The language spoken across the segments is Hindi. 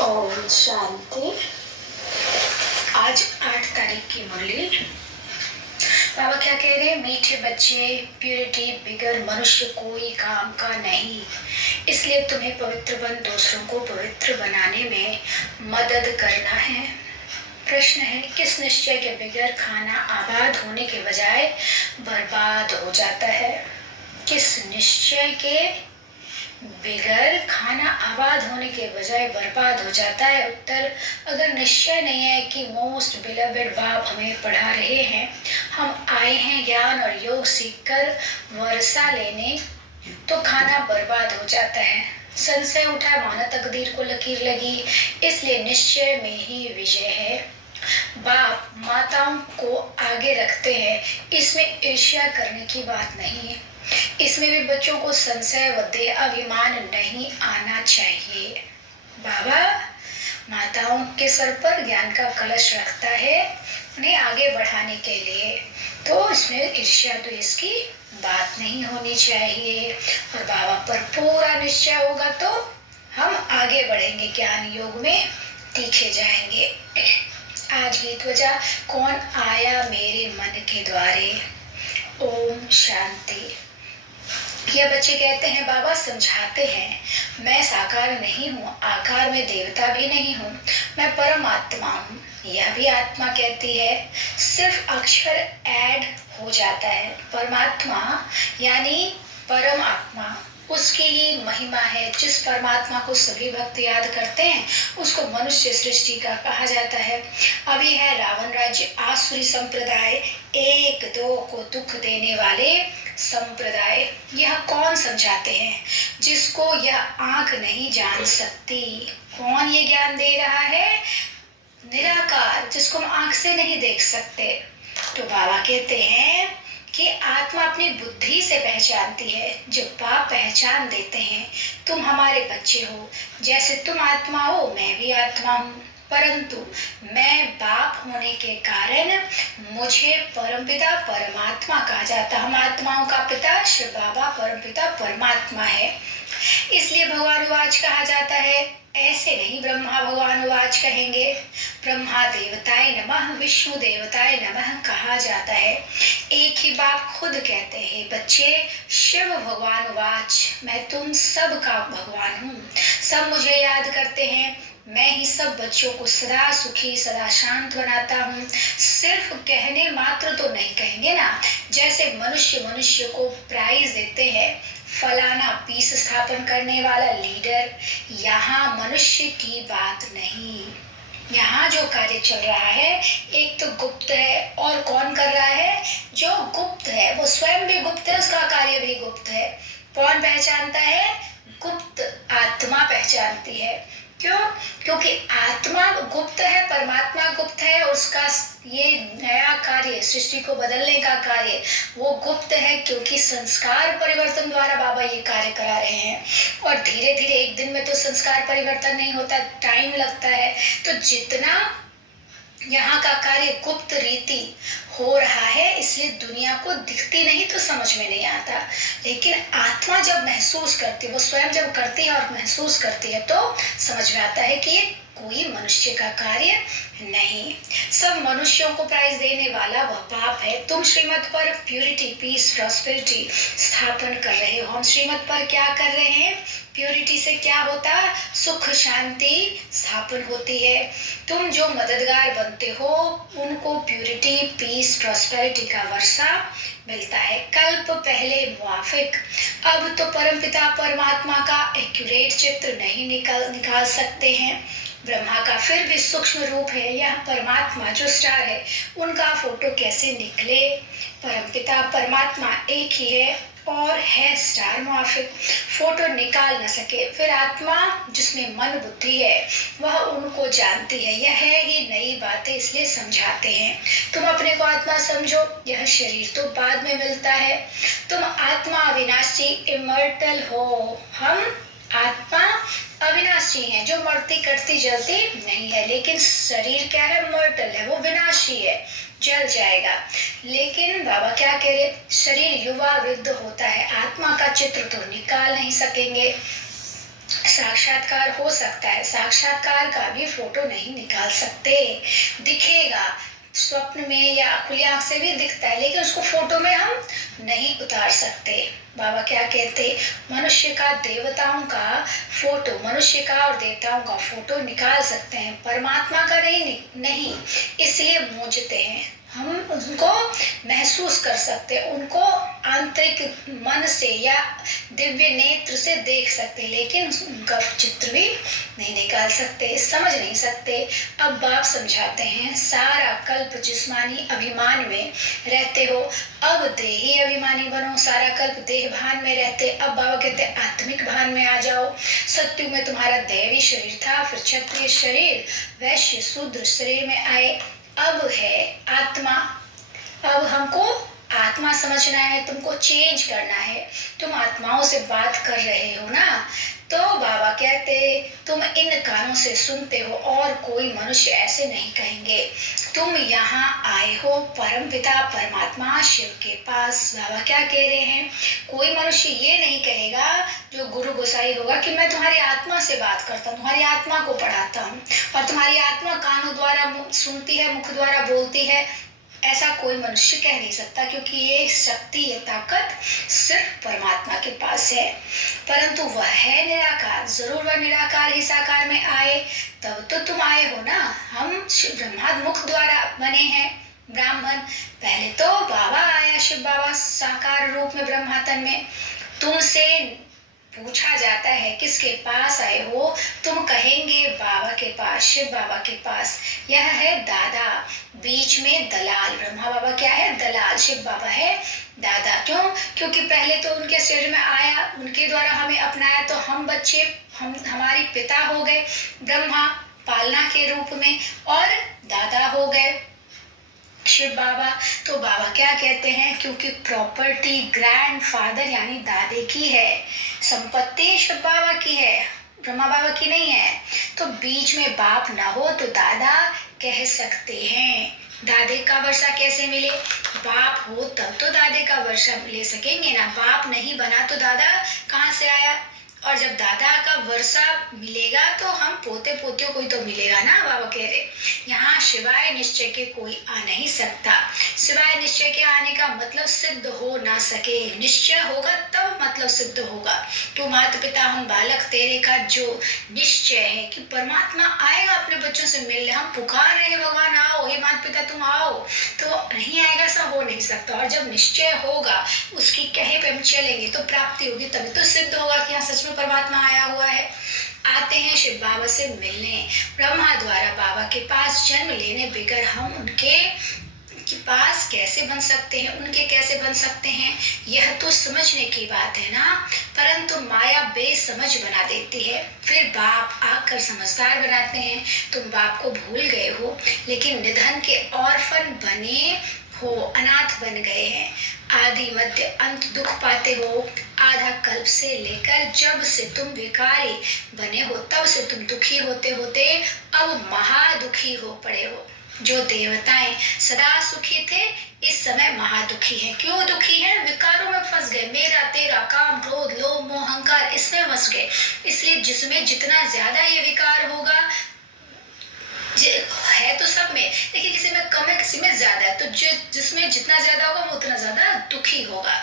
ओम शांति। आज 8 तारीख की मुरली। बाबा क्या कह रहे हैं? मीठे बच्चे, प्यूरिटी बिगर मनुष्य कोई काम का नहीं, इसलिए तुम्हें पवित्र बन दूसरों को पवित्र बनाने में मदद करना है। प्रश्न है, किस निश्चय के बिगर खाना आबाद होने के बजाय बर्बाद हो जाता है? किस निश्चय के बिगर खाना आबाद होने के बजाय बर्बाद हो जाता है? उत्तर, अगर निश्चय नहीं है कि मोस्ट बिलवेड बाप हमें पढ़ा रहे हैं, हम आए हैं ज्ञान और योग सीखकर वर्षा लेने, तो खाना बर्बाद हो जाता है। संशय उठा, माना तकदीर को लकीर लगी, इसलिए निश्चय में ही विजय है। बाप माताओं को आगे रखते हैं, इसमें ईर्ष्या करने की बात नहीं है। इसमें भी बच्चों को संशय व दे अभिमान नहीं आना चाहिए। बाबा माताओं के सर पर ज्ञान का कलश रखता है उन्हें आगे बढ़ाने के लिए, तो इसमें ईर्ष्या द्वेष की बात नहीं होनी चाहिए। और बाबा पर पूरा निश्चय होगा तो हम आगे बढ़ेंगे, ज्ञान योग में तीखे जाएंगे। आज गीत बजा, कौन आया मेरे मन के द्वारे। ओम शांति। यह बच्चे कहते हैं, बाबा समझाते हैं, मैं साकार नहीं हूँ, आकार में देवता भी नहीं हूँ, मैं परमात्मा हूँ। यह भी आत्मा कहती है, सिर्फ अक्षर ऐड हो जाता है। परमात्मा यानी परम आत्मा, उसकी ही महिमा है। जिस परमात्मा को सभी भक्त याद करते हैं उसको मनुष्य सृष्टि का कहा जाता है। अभी है रावण राज्य, आसुरी संप्रदाय, एक दो को दुख देने वाले संप्रदाय। यह कौन समझाते हैं? जिसको यह आंख नहीं जान सकती। कौन ये ज्ञान दे रहा है? निराकार, जिसको हम आंख से नहीं देख सकते। तो बाबा कहते हैं कि आत्मा अपनी बुद्धि से पहचानती है। जब बाप पहचान देते हैं, तुम हमारे बच्चे हो, जैसे तुम आत्मा हो मैं भी आत्मा हूँ, परंतु मैं बाप होने के कारण मुझे परमपिता परमात्मा कहा जाता। हम आत्माओं का पिता शिव बाबा परमपिता परमात्मा है, इसलिए भगवान वाच कहा जाता है। ऐसे नहीं ब्रह्मा भगवान वाच कहेंगे, ब्रह्मा देवताय नमः, विष्णु देवताय नमः कहा जाता है। एक ही बाप खुद कहते हैं, बच्चे शिव भगवान वाच, मैं तुम सब का भगवान हूँ। सब मुझे याद करते हैं, मैं ही सब बच्चों को सदा सुखी सदा शांत बनाता हूँ। सिर्फ कहने मात्र तो नहीं कहेंगे ना, जैसे मनुष्य को प्राइज देते हैं, फलाना पीस स्थापन करने वाला लीडर। यहाँ मनुष्य की बात नहीं, यहाँ जो कार्य चल रहा है एक तो गुप्त है, और कौन कर रहा है? जो गुप्त है वो स्वयं भी गुप्त है, उसका कार्य भी गुप्त है। कौन पहचानता है? गुप्त आत्मा पहचानती है। क्यों? क्योंकि आत्मा गुप्त है, परमात्मा गुप्त है, उसका ये नया कार्य सृष्टि को बदलने का कार्य वो गुप्त है, क्योंकि संस्कार परिवर्तन द्वारा बाबा ये कार्य करा रहे हैं। और धीरे धीरे एक दिन में तो संस्कार परिवर्तन नहीं होता, टाइम लगता है। तो जितना यहाँ का कार्य गुप्त रीति हो रहा है, इसलिए दुनिया को दिखती नहीं तो समझ में नहीं आता। लेकिन आत्मा जब महसूस करती है, वो स्वयं जब करती है और महसूस करती है, तो समझ में आता है कि ये कोई मनुष्य का कार्य नहीं। सब मनुष्यों को प्राइज देने वाला वह बाप है। तुम श्रीमत पर प्यूरिटी पीस प्रॉस्पेरिटी स्थापन कर रहे हो। हम श्रीमत पर क्या कर रहे हैं? प्यूरिटी से क्या होता? सुख शांति स्थापन होती है। तुम जो मददगार बनते हो उनको प्यूरिटी पीस प्रॉस्पेरिटी का वर्षा मिलता है। कल्प पहले मुआफिक, अब तो परमपिता परमात्मा का एक्यूरेट चित्र नहीं निकाल सकते हैं। ब्रह्मा का फिर भी सूक्ष्म रूप है, यह परमात्मा जो स्टार है उनका फोटो कैसे निकले? परमपिता परमात्मा एक ही है और है स्टार मुआफिक, फोटो निकाल न सके। फिर आत्मा जिसमें मन बुद्धि है वह उनको जानती है। यह है ही नई बातें, इसलिए समझाते हैं। तुम अपने को आत्मा समझो, यह शरीर तो बाद में मिलता है। तुम आत्मा अविनाशी इमर्टल हो। हम आत्मा अविनाशी है, जो मरती कटती जलती नहीं है। लेकिन शरीर क्या है? मर्टल है, वो विनाशी है, जल जाएगा। लेकिन बाबा क्या कह रहे? शरीर युवा वृद्ध होता है, आत्मा का चित्र तो निकाल नहीं सकेंगे। साक्षात्कार हो सकता है, साक्षात्कार का भी फोटो नहीं निकाल सकते। दिखेगा स्वप्न में या खुली आंख से भी दिखता है, लेकिन उसको फोटो में हम नहीं उतार सकते। बाबा क्या कहते, मनुष्य का देवताओं का फोटो, मनुष्य का और देवताओं का फोटो निकाल सकते हैं, परमात्मा का नहीं। इसलिए मूंझते हैं, हम उनको महसूस कर सकते हैं, उनको आंतरिक मन से या दिव्य नेत्र से देख सकते, लेकिन उनका चित्र भी नहीं निकाल सकते, समझ नहीं सकते। अब बाप समझाते हैं, सारा कल्प जिस्मानी अभिमान में रहते हो, अब देही अभिमानी बनो। सारा कल्प देह भान में रहते, अब बाबा कहते आत्मिक भान में आ जाओ। सत्युग में तुम्हारा दैवी शरीर था, फिर क्षत्रिय शरीर, वैश्य शूद्र शरीर में आए, अब है आत्मा। अब हमको आत्मा समझना है, तुमको चेंज करना है। तुम आत्माओं से बात कर रहे हो ना, तो बाबा कहते तुम इन कानों से सुनते हो और कोई मनुष्य ऐसे नहीं कहेंगे। तुम यहाँ आए हो परमपिता परमात्मा शिव के पास। बाबा क्या कह रहे हैं, कोई मनुष्य ये नहीं कहेगा जो गुरु गोसाई होगा कि मैं तुम्हारी आत्मा से बात करता हूँ, तुम्हारी आत्मा को पढ़ाता हूँ और तुम्हारी आत्मा कानों द्वारा सुनती है, मुख द्वारा बोलती है। ऐसा कोई मनुष्य कह नहीं सकता, क्योंकि ये शक्ति, ये ताकत सिर्फ परमात्मा के पास है। परंतु वह है निराकार, जरूर वह निराकार ही साकार में आए, तब तो तुम आए हो ना। हम शिव ब्रह्मा मुख द्वारा बने हैं ब्राह्मण, पहले तो बाबा आया, शिव बाबा साकार रूप में ब्रह्मातन में। तुमसे पूछा जाता है किसके पास आए हो, तुम कहेंगे बाबा के पास, शिव बाबा के पास। यह है दादा, बीच में दलाल। ब्रह्मा बाबा क्या है, दलाल। शिव बाबा है दादा। क्यों, क्योंकि पहले तो उनके शरीर में आया, उनके द्वारा हमें अपनाया, तो हम बच्चे, हम हमारी पिता हो गए ब्रह्मा पालना के रूप में, और दादा हो गए शिव बाबा। तो बाबा क्या कहते हैं, क्योंकि प्रॉपर्टी ग्रैंडफादर यानी दादे की है, संपत्ति शिव बाबा की है, ब्रह्मा बाबा की नहीं है। तो बीच में बाप ना हो तो दादा कह सकते हैं। दादे का वर्षा कैसे मिले, बाप हो तब तो दादे का वर्षा ले सकेंगे ना। बाप नहीं बना तो दादा कहाँ से आया, और जब दादा का वर्षा मिलेगा तो हम पोते पोतियों को ही तो मिलेगा ना। बाबा कह रहे यहाँ शिवाय निश्चय के कोई आ नहीं सकता। शिवाय निश्चय के आने का मतलब सिद्ध हो ना सके, निश्चय होगा तब मतलब सिद्ध होगा। तो माता पिता हम बालक तेरे का जो निश्चय है कि परमात्मा आएगा अपने बच्चों से मिलने, हम पुकार रहे हैं भगवान आओ, हे माता पिता तुम आओ, तो नहीं आएगा, ऐसा हो नहीं सकता। और जब निश्चय होगा, उसकी कहे पे हम चलेंगे तो प्राप्ति होगी, तभी तो सिद्ध होगा कि हाँ सच में परमात्मा आया हुआ है। आते हैं शिव बाबा से मिलने, ब्रह्मा द्वारा बाबा के पास जन्म लेने बगैर हम उनके के पास कैसे बन सकते हैं, उनके कैसे बन सकते हैं, यह तो समझने की बात है ना। परंतु माया बेसमझ बना देती है, फिर बाप आकर समझदार बनाते हैं। तुम बाप को भूल गए हो, लेकिन निधन के ऑर्फन बने हो, अनाथ बन गए हैं। आदि मध्य अंत दुख पाते हो। आधा कल्प से लेकर जब से तुम विकारी बने हो, तब से तुम दुखी होते होते अब महादुखी हो पड़े हो। जो देवताएं सदा सुखी थे, इस समय महादुखी हैं। क्यों दुखी हैं, विकारों में फंस गए, मेरा तेरा काम क्रोध लोभ मोह अहंकार, इसमें फंस गए। इसलिए जिसमें जितना ज्यादा ये विकार होगा, है तो सब में, लेकिन किसी में कम है किसी में ज्यादा है, तो जिसमें जितना ज्यादा होगा वो उतना ज्यादा दुखी होगा।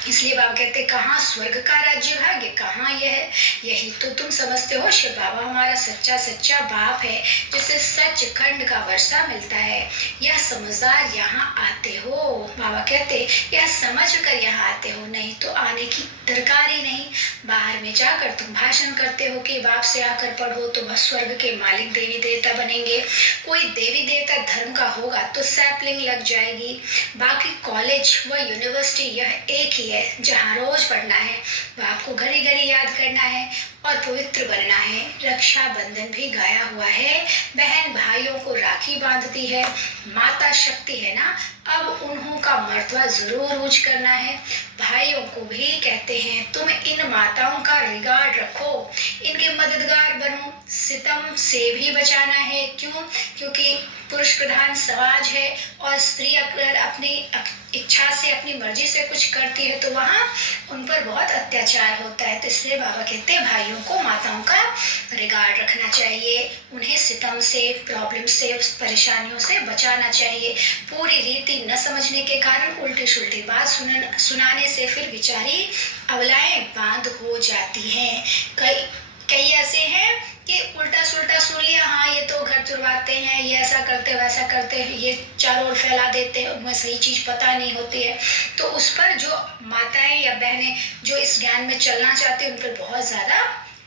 इसलिए बाबा कहते कहाँ स्वर्ग का राज्य भाग्य, कहाँ यह है, यही तो तुम समझते हो। शिव बाबा हमारा सच्चा सच्चा बाप है, जिसे सच खंड का वर्षा मिलता है। यह समझदार यहाँ आते हो, बाबा कहते यह समझ कर यहाँ आते हो, नहीं तो आने की दरकार ही नहीं। बाहर में जाकर तुम भाषण करते हो कि बाप से आकर पढ़ो तो बस स्वर्ग के मालिक देवी देवता बनेंगे। कोई देवी देवता धर्म का होगा तो सैपलिंग लग जाएगी। बाकी कॉलेज व यूनिवर्सिटी यह एक ही है जहाँ रोज पढ़ना है, बाप को घड़ी घड़ी याद करना है और पवित्र बनना है। रक्षा बंधन भी गाया हुआ है, बहन भाइयों को राखी बांधती है, माता शक्ति है ना। अब उन्हों का मर्तबा जरूर ऊंच करना है। भाइयों को भी कहते हैं तुम इन माताओं का रिगार्ड रखो, इनके मददगार बनो, सितम से भी बचाना है। क्यों? क्योंकि पुरुष प्रधान समाज है और स्त्री अगर अपनी इच्छा से, अपनी मर्जी से कुछ करती है तो वहाँ उन पर बहुत अत्याचार होता है। तो इसलिए बाबा कहते हैं भाइयों को माताओं का रिगार्ड रखना चाहिए, उन्हें सितम से, प्रॉब्लम से, परेशानियों से बचाना चाहिए। पूरी रीति न समझने के कारण उल्टी सुल्टी बात सुनाने से फिर बेचारी अबलाएं बांध हो जाती हैं। कई ऐसे हैं कि उल्टा सुल्टा सुन लिया, हाँ ये तो घर तुड़वाते हैं, ये ऐसा करते वैसा करते हैं, ये चारों ओर फैला देते हैं, उनमें सही चीज पता नहीं होती है। तो उस पर जो माताएं या बहनें जो इस ज्ञान में चलना चाहती हैं उन पर बहुत ज्यादा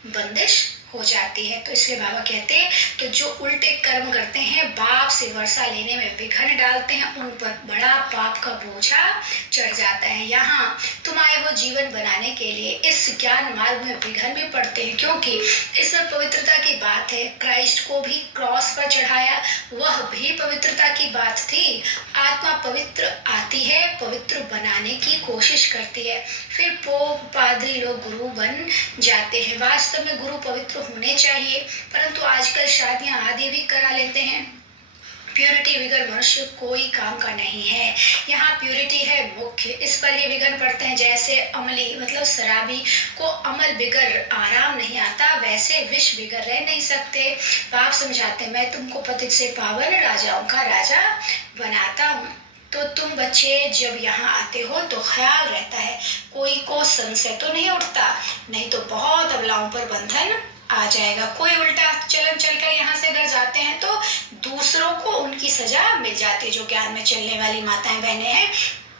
बंदिश हो जाती है। तो इसलिए बाबा कहते हैं तो जो उल्टे कर्म करते हैं, बाप से वर्षा लेने में विघ्न डालते हैं, उन पर बड़ा पाप का बोझा चढ़ जाता है। यहाँ तुम आए हो जीवन बनाने के लिए, इस ज्ञान मार्ग में विघ्न भी पड़ते हैं, क्योंकि इसमें पवित्रता की बात है। क्राइस्ट को भी क्रॉस पर चढ़ाया, वह भी पवित्रता की बात थी। आत्मा पवित्र आती है, पवित्र बनाने की कोशिश करती है, फिर पोप पादरी लोग गुरु बन जाते हैं। वास्तव में गुरु पवित्र होने चाहिए, परंतु आजकल शादियां आदि भी करा लेते हैं। प्योरिटी बिगर मनुष्य कोई काम का नहीं है। यहाँ प्योरिटी है मुख्य, इस पर ही विघ्न पड़ते हैं। जैसे अमली मतलब शराबी को अमल बिगर आराम नहीं आता, वैसे विष बिगर रह नहीं सकते। बाप समझाते मैं तुमको पतित से पावन, राजाओं का राजा बनाता हूँ। तो तुम बच्चे जब यहाँ आते हो तो ख्याल रहता है कोई को संशय तो नहीं उठता, नहीं तो बहुत अबलाओं पर बंधन आ जाएगा। कोई उल्टा चलन चलकर यहाँ से घर जाते हैं तो दूसरों को उनकी सजा मिल जाती है, जो ज्ञान में चलने वाली माताएं बहनें हैं।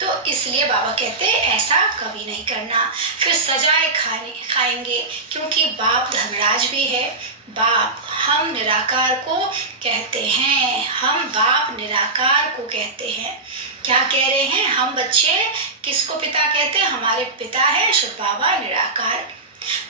तो इसलिए बाबा कहते हैं ऐसा कभी नहीं करना, फिर सजाएं खाएंगे, क्योंकि बाप धर्मराज भी है। बाप हम निराकार को कहते हैं, हम बाप निराकार को कहते हैं। क्या कह रहे हैं? हम बच्चे किसको पिता कहते हैं? हमारे पिता है शिव बाबा निराकार।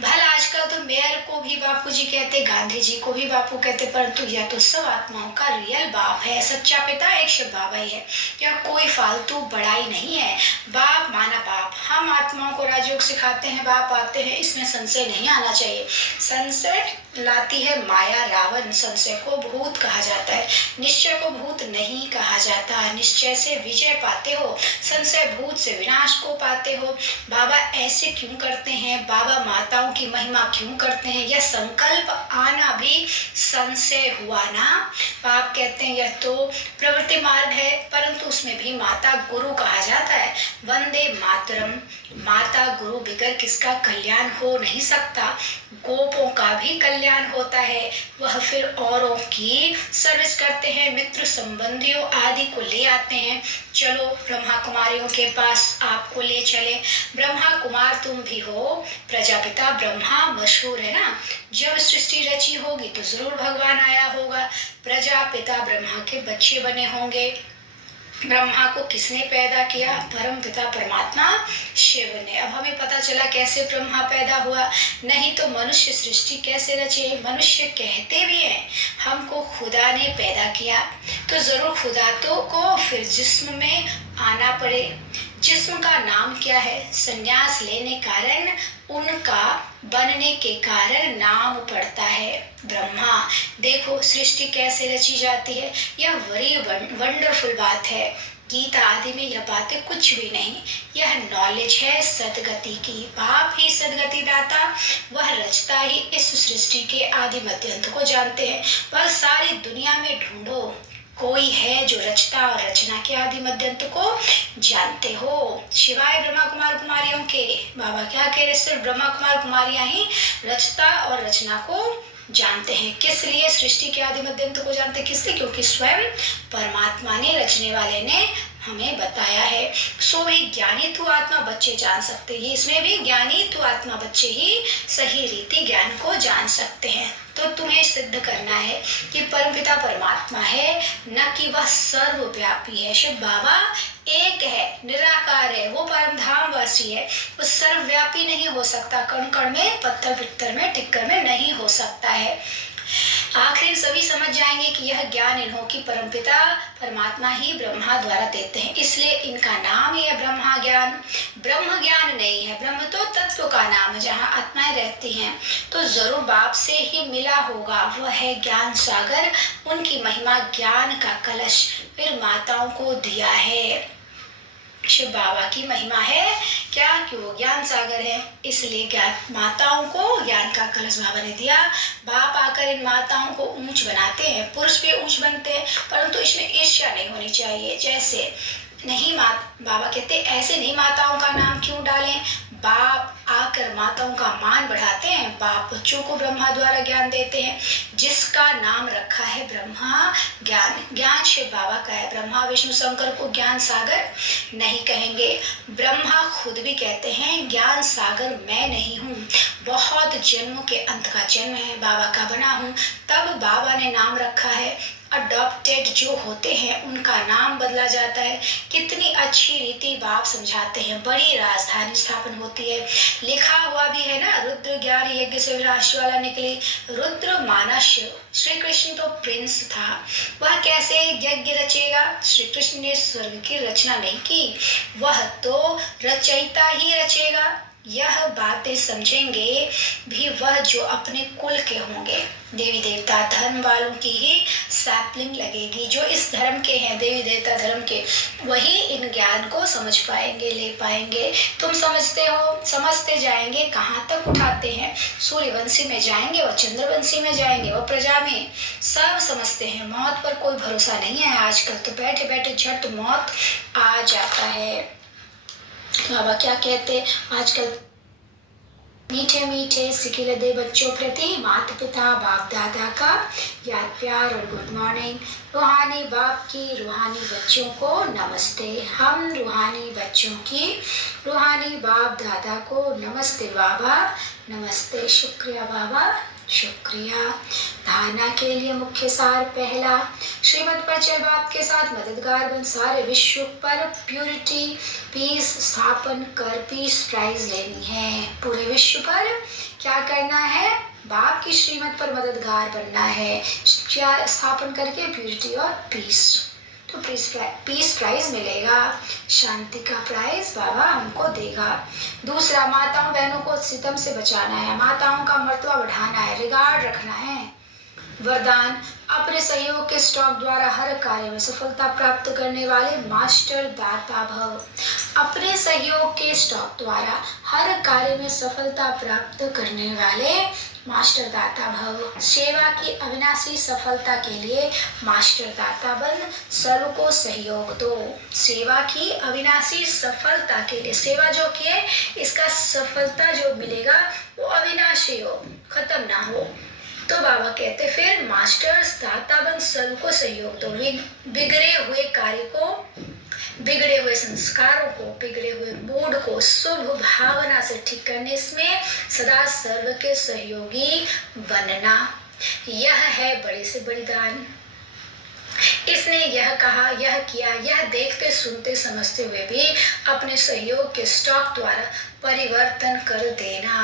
भला आजकल तो मेयर को भी बापू जी कहते, गांधी जी को भी बापू कहते, परंतु यह तो सब आत्माओं का रियल बाप है। सच्चा पिता एक शिव बाबा ही है, यह कोई फालतू बड़ाई नहीं है। बाप माना बाप, हम आत्माओं को राजयोग सिखाते हैं, बाप आते हैं, इसमें संशय नहीं आना चाहिए। संशय लाती है माया रावण, संशय को भूत कहा जाता है, निश्चय को भूत नहीं कहा जाता। निश्चय से विजय पाते हो, संशय भूत से विनाश को पाते हो। बाबा ऐसे क्यों करते हैं? बाबा माताओं की महिमा क्यों करते हैं? यह संकल्प आना भी संशय हुआ ना। बाप कहते हैं यह तो प्रवृत्ति मार्ग है, परंतु उसमें भी माता गुरु कहा जाता है। वंदे मातरम, माता गुरु बिगर किसका कल्याण हो नहीं सकता। गोपों का भी कल्याण होता है, वह फिर औरों की सर्विस करते हैं, मित्र संबंधियों आदि को ले आते हैं। चलो ब्रह्मा कुमारियों के पास आपको ले चले। ब्रह्मा कुमार तुम भी हो, प्रजापिता ब्रह्मा मशहूर है ना। जब सृष्टि रची होगी तो जरूर भगवान आया होगा, प्रजापिता ब्रह्मा के बच्चे बने होंगे। ब्रह्मा को किसने पैदा किया? परम पिता परमात्मा शिव ने। अब हमें पता चला कैसे ब्रह्मा पैदा हुआ, नहीं तो मनुष्य सृष्टि कैसे रचे। मनुष्य कहते भी हैं हमको खुदा ने पैदा किया, तो जरूर खुदा तो को फिर जिस्म में आना पड़े। जिस्म का नाम क्या है? संन्यास लेने कारण उनका बनने के कारण नाम पड़ता है ब्रह्मा। देखो सृष्टि कैसे रची जाती है, यह बड़ी वंडरफुल बात है। गीता आदि में यह बातें कुछ भी नहीं, यह नॉलेज है सदगति की। बाप ही सदगति दाता, वह रचता ही इस सृष्टि के आदि मध्य अंत को जानते हैं। वह सारी दुनिया में ढूंढो, कोई है जो रचता और रचना के आदि मध्यंत को जानते हो। शिवाय ब्रह्मा कुमार कुमारियों के। बाबा क्या कह रहे? सिर्फ ब्रह्मा कुमार कुमारियां ही रचता और रचना को जानते हैं। किस लिए सृष्टि के आदि मध्यंत को जानते हैं? किस लिए? क्योंकि स्वयं परमात्मा ने, रचने वाले ने हमें बताया है। सो ही ज्ञानी तू आत्मा बच्चे जान सकते हैं। इसमें भी ज्ञानी तू आत्मा बच्चे ही सही रीति ज्ञान को जान सकते हैं। तो तुम्हें सिद्ध करना है कि परमपिता परमात्मा है, न कि वह सर्वव्यापी है। शिव बाबा एक है, निराकार है, वो परम धाम वासी है, वो सर्वव्यापी नहीं हो सकता। कण कण में, पत्थर पित्तर में, टिक्कर में नहीं हो सकता है। आखिर सभी समझ जाएंगे कि यह ज्ञान इन्हों की परमपिता परमात्मा ही ब्रह्मा द्वारा देते हैं, इसलिए इनका नाम ही है ब्रह्मा ज्ञान। ब्रह्म ज्ञान नहीं है, ब्रह्म तो तत्व का नाम है, जहाँ आत्माएं रहती हैं। तो जरूर बाप से ही मिला होगा, वह है ज्ञान सागर, उनकी महिमा ज्ञान का कलश फिर माताओं को दिया है। शिव बाबा की महिमा है क्या कि वो ज्ञान सागर है, इसलिए ज्ञान माताओं को ज्ञान का कलश बाबा ने दिया। बाप आकर इन माताओं को ऊंच बनाते हैं, पुरुष भी ऊंच बनते हैं, परंतु इसमें ईर्ष्या नहीं होनी चाहिए। जैसे नहीं बाबा कहते ऐसे नहीं माताओं का नाम क्यों डालें, बाप आकर माताओं का मान बढ़ाते हैं। बाप बच्चों को ब्रह्मा द्वारा ज्ञान देते हैं, जिसका नाम रखा है ब्रह्मा ज्ञान। ज्ञान शिव बाबा का है, ब्रह्मा विष्णु शंकर को ज्ञान सागर नहीं कहेंगे। ब्रह्मा खुद भी कहते हैं ज्ञान सागर मैं नहीं हूँ, बहुत जन्मों के अंत का जन्म है, बाबा का बना हूँ। तब बाबा ने नाम रखा है। अडॉप्टेड जो होते हैं उनका नाम बदला जाता है। कितनी अच्छी रीति बाप समझाते हैं, बड़ी राजधानी स्थापन होती है। लिखा हुआ भी है ना, रुद्र ज्ञान यज्ञ से राशिवाला निकली। रुद्र मानस श्री कृष्ण तो प्रिंस था, वह कैसे यज्ञ रचेगा। श्री कृष्ण ने स्वर्ग की रचना नहीं की, वह तो रचयिता ही रचेगा। यह बातें समझेंगे भी वह जो अपने कुल के होंगे। देवी देवता धर्म वालों की ही सैपलिंग लगेगी, जो इस धर्म के हैं, देवी देवता धर्म के, वही इन ज्ञान को समझ पाएंगे, ले पाएंगे। तुम समझते हो, समझते जाएंगे, कहाँ तक उठाते हैं। सूर्यवंशी में जाएंगे, वह चंद्रवंशी में जाएंगे, वह प्रजा में, सब समझते हैं। मौत पर कोई भरोसा नहीं है आजकल, तो बैठे बैठे झट मौत आ जाता है। बाबा क्या कहते, आजकल मीठे मीठे सिकिलदे बच्चों प्रति माता पिता बाप दादा का याद प्यार और गुड मॉर्निंग। रूहानी बाप की रूहानी बच्चों को नमस्ते। हम रूहानी बच्चों की रूहानी बाप दादा को नमस्ते बाबा, नमस्ते। शुक्रिया बाबा, शुक्रिया। धारणा के लिए मुख्य सार पहला, श्रीमद पर चल बाप के साथ मददगार बन सारे विश्व पर प्यूरिटी पीस स्थापन कर पीस प्राइज लेनी है। पूरे विश्व पर क्या करना है, बाप की श्रीमत पर मददगार बनना है, क्या स्थापन करके प्यूरिटी और पीस। तो पीस प्राइज मिलेगा, शांति का प्राइज बाबा हमको देगा। दूसरा, माताओं बहनों को सितम से बचाना है, माताओं का मर्तबा बढ़ाना है, रिगार्ड रखना है। वरदान, अपने सहयोग के स्टॉक द्वारा हर कार्य में सफलता प्राप्त करने वाले मास्टर दाता भव। अपने सहयोग के स्टॉक द्वारा हर कार्य में सफलता प्राप्त करने वाले मास्टर दाता भव। सेवा की अविनाशी सफलता के लिए मास्टर दाता बन सर्व को सहयोग दो। सेवा की अविनाशी सफलता के लिए, सेवा जो किए इसका सफलता जो मिलेगा वो अविनाशी हो, खत्म ना हो। तो बाबा कहते फिर मास्टर्स दाता बन सर्व को सहयोग दो। बिगड़े हुए कार्य को, बिगड़े हुए संस्कारों को, बिगड़े हुए मूड को शुभ भावना से ठीक करने, इसमें सदा सर्व के सहयोगी बनना, यह है बड़े से बड़ी दान। इसने यह कहा, यह किया, यह देखते सुनते समझते हुए भी अपने सहयोग के स्टॉक द्वारा परिवर्तन कर देना।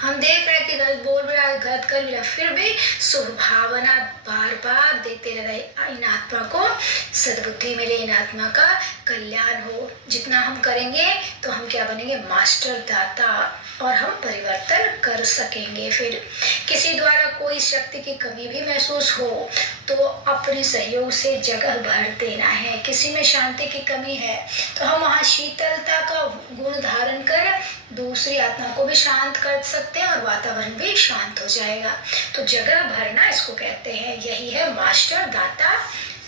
हम देख रहे कि गलत बोल रहा है, गलत कर रहा, फिर भी शुभ भावना बार बार देते रहे, इन आत्मा को सद्बुद्धि मिले, इन आत्मा का कल्याण हो। जितना हम करेंगे तो हम क्या बनेंगे, मास्टर दाता, और हम परिवर्तन कर सकेंगे। फिर किसी द्वारा कोई शक्ति की कमी भी महसूस हो तो अपने सहयोग से जगह भर देना है। किसी में शांति की कमी है तो हम वहाँ शीतलता का गुण धारण कर दूसरी आत्मा को भी शांत कर सकते हैं और वातावरण भी शांत हो जाएगा। तो जगह भरना इसको कहते हैं, यही है मास्टर दाता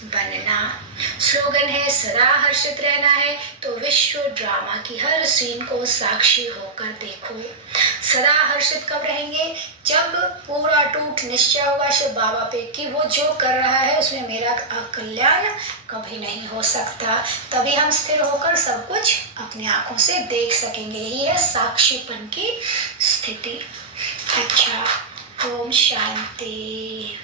बनना। स्लोगन है सदा हर्षित रहना है तो विश्व ड्रामा की हर सीन को साक्षी होकर देखो। सदा हर्षित कब रहेंगे, जब पूरा टूट निश्चय होगा शिव बाबा पे कि वो जो कर रहा है उसमें मेरा कल्याण कभी नहीं हो सकता। तभी हम स्थिर होकर सब कुछ अपनी आंखों से देख सकेंगे, यही है साक्षीपन की स्थिति। अच्छा, ओम शांति।